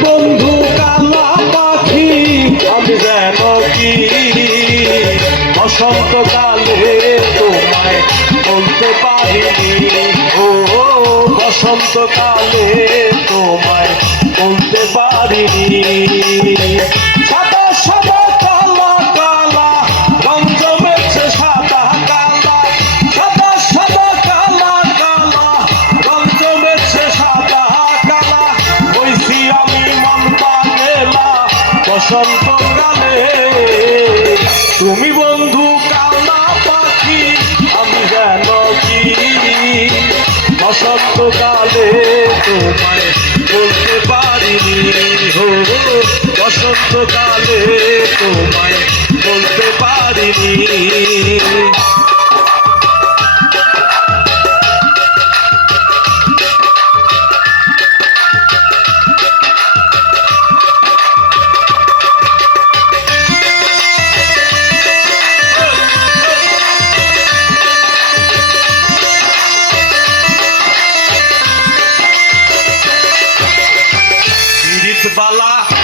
বন্ধু কালা পাখি, আমি যেন কি? বসন্ত কালে তোমায় বলতে পারিনি ও, বসন্ত কালে তোমায় বলতে পারিনি স্বল্পকালে তুমি বন্ধু কান্না পাখি, আমি যেন কি? অসন্তকালে তোমায় বলতে পারিনি। হো, বসন্তকালে তোমায় বলতে পারিনি। Hezbollah.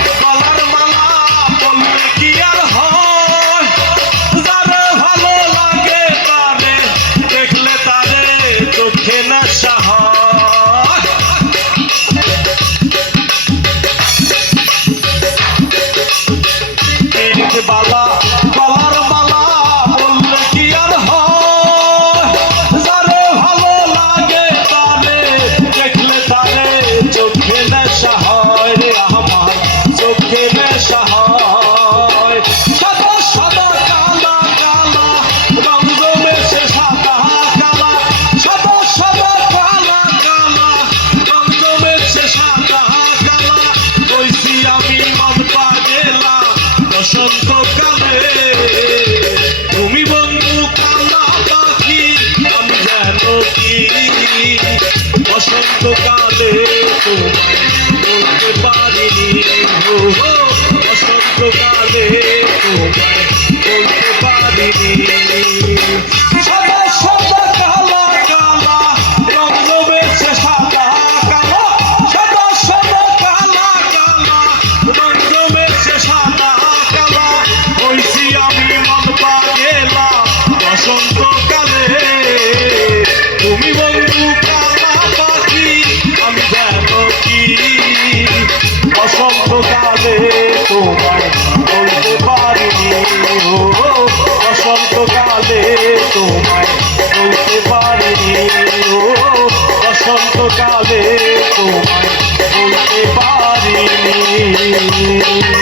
Yeah. কালে তোমায় বলতে পারিনি।